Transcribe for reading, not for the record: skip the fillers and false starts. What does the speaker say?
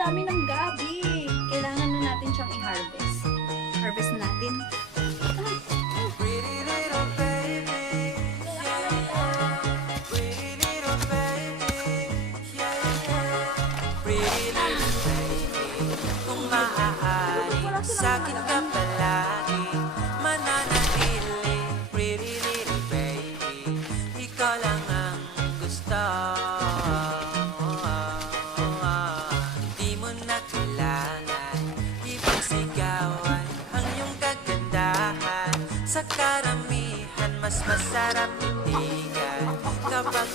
dami ng gabi. Kailangan na natin siyang i-harvest. Harvest na natin. Pretty little baby, yeah, yeah. Pretty little baby, yeah, yeah. Pretty little baby, kung maaari sa'kin ka palagi mananatili. Pretty little baby, ikaw lang ang gusto. Di mo na kailangan ipagsigawan ang iyong kagandahan. Sa karamihan, mas masarap titigan kapag